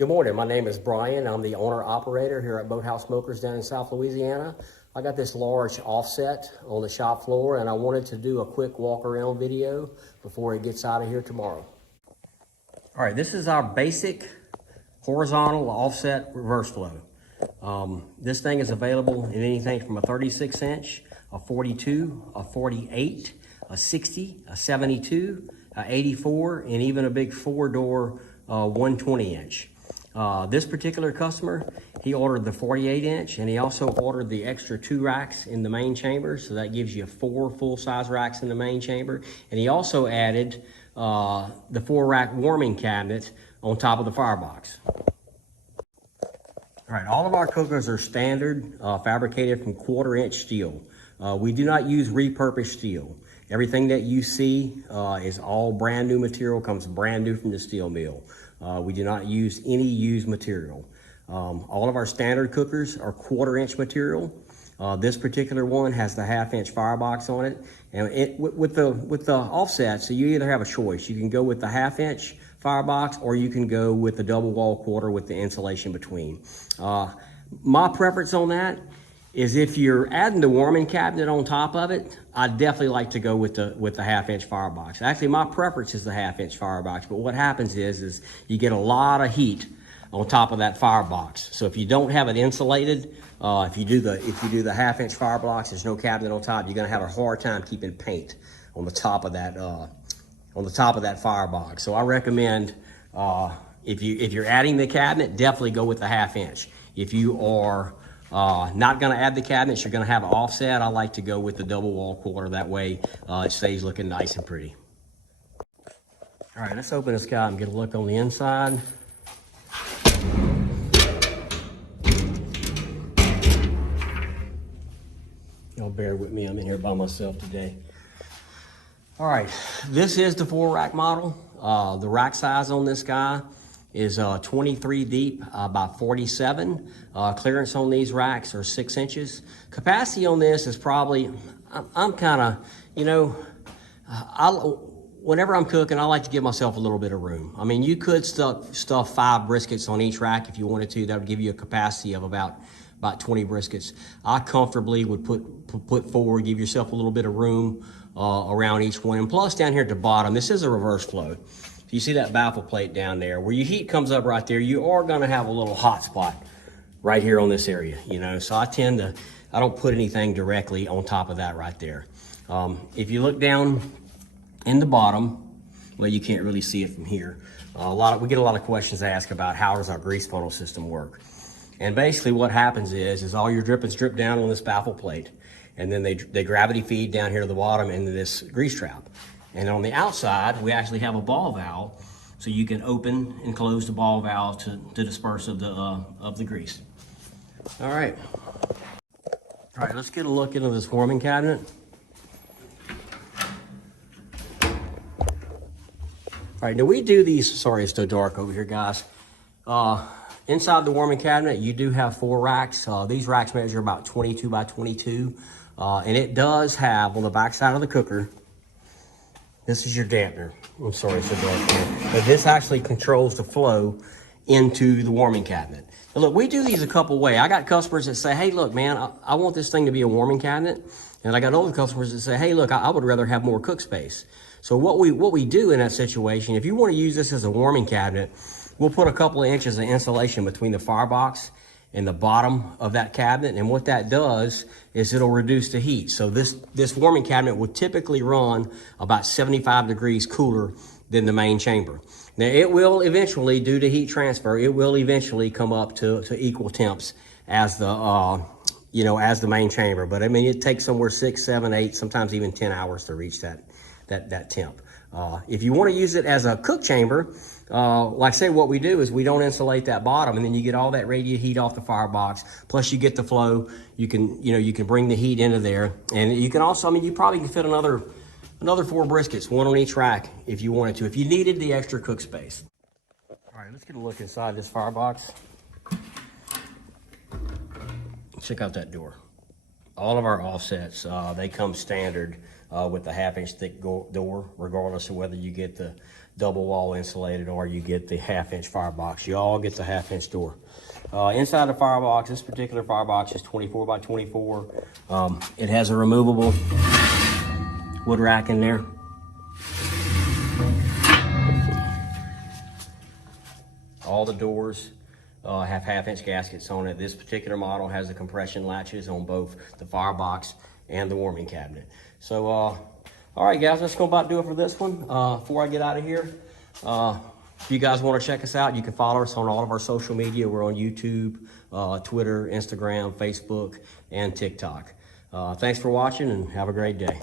Good morning, my name is Brian. I'm the owner-operator here at Boathouse Smokers down in South Louisiana. I got this large offset on the shop floor and I wanted to do a quick walk around video before it gets out of here tomorrow. All right, this is our basic horizontal offset reverse flow. This thing is available in anything from a 36 inch, a 42, a 48, a 60, a 72, a 84, and even a big 4-door 120 inch. This particular customer, he ordered the 48 inch and he also ordered the extra 2 racks in the main chamber. So that gives you 4 full-size racks in the main chamber. And he also added the 4-rack warming cabinet on top of the Firebox. All right, all of our cookers are standard, fabricated from 1/4 inch steel. We do not use repurposed steel. Everything that you see is all brand new material, comes brand new from the steel mill. We do not use any used material. All of our standard cookers are 1/4 inch material. This particular one has the 1/2 inch Firebox on it. And with the offset, so you either have a choice. You can go with the 1/2 inch Firebox or you can go with the double wall 1/4 with the insulation between. My preference on that is if you're adding the warming cabinet on top of it, I'd definitely like to go with the 1/2 inch Firebox. Actually, my preference is the 1/2 inch Firebox, but what happens is you get a lot of heat on top of that Firebox. So if you don't have it insulated, if you do the 1/2 inch Firebox, there's no cabinet on top, you're gonna have a hard time keeping paint on the top of that Firebox. So I recommend if you're adding the cabinet, definitely go with the 1/2 inch. If you are not gonna add the cabinets, you're gonna have an offset, I like to go with the double wall 1/4. That way it stays looking nice and pretty. All right, let's open this guy and get a look on the inside. Y'all bear with me, I'm in here by myself today. All right, this is the 4-rack model. The rack size on this guy is 23 deep by 47. Clearance on these racks are 6 inches. Capacity on this is probably, I'm kind of, you know, whenever I'm cooking, I like to give myself a little bit of room. I mean, you could stuff 5 briskets on each rack if you wanted to. That would give you a capacity of about 20 briskets. I comfortably would put 4, give yourself a little bit of room around each one. And plus down here at the bottom, this is a reverse flow. You see that baffle plate down there where your heat comes up right there, you are gonna have a little hot spot right here on this area, you know? So I don't put anything directly on top of that right there. If you look down in the bottom, well, you can't really see it from here. We get a lot of questions asked about how does our grease funnel system work? And basically what happens is all your drippings drip down on this baffle plate, and then they gravity feed down here to the bottom into this grease trap. And on the outside, we actually have a ball valve, so you can open and close the ball valve to disperse of the grease. All right, let's get a look into this warming cabinet. All right, now we do these, sorry it's so dark over here, guys. Inside the warming cabinet, you do have 4 racks. These racks measure about 22 by 22. And it does have, on the back side of the cooker, this is your dampener. I'm sorry it's so dark here. But this actually controls the flow into the warming cabinet. Now look, we do these a couple ways. I got customers that say, hey, look, man, I want this thing to be a warming cabinet. And I got other customers that say, hey, look, I would rather have more cook space. So what we do in that situation, if you want to use this as a warming cabinet, we'll put a couple of inches of insulation between the Firebox and the bottom of that cabinet. And what that does is it'll reduce the heat. So this warming cabinet would typically run about 75 degrees cooler than the main chamber. Now it will eventually, due to heat transfer, it will eventually come up to equal temps as the main chamber. But I mean, it takes somewhere 6, 7, 8, sometimes even 10 hours to reach that temp. If you want to use it as a cook chamber, like I say, what we do is we don't insulate that bottom, and then you get all that radiant heat off the Firebox. Plus you get the flow. You can bring the heat into there, and you can also, I mean, you probably can fit another 4 briskets, 1 on each rack if you wanted to, if you needed the extra cook space. All right, let's get a look inside this Firebox. Check out that door. All of our offsets, they come standard with the 1/2 inch thick door, regardless of whether you get the double wall insulated, or you get the 1/2-inch firebox. You all get the 1/2-inch door. Inside the firebox, this particular firebox is 24 by 24. It has a removable wood rack in there. All the doors have 1/2-inch gaskets on it. This particular model has the compression latches on both the firebox and the warming cabinet. So, all right, guys, that's gonna about do it for this one. Before I get out of here, if you guys want to check us out, you can follow us on all of our social media. We're on YouTube, Twitter, Instagram, Facebook, and TikTok. Thanks for watching, and have a great day.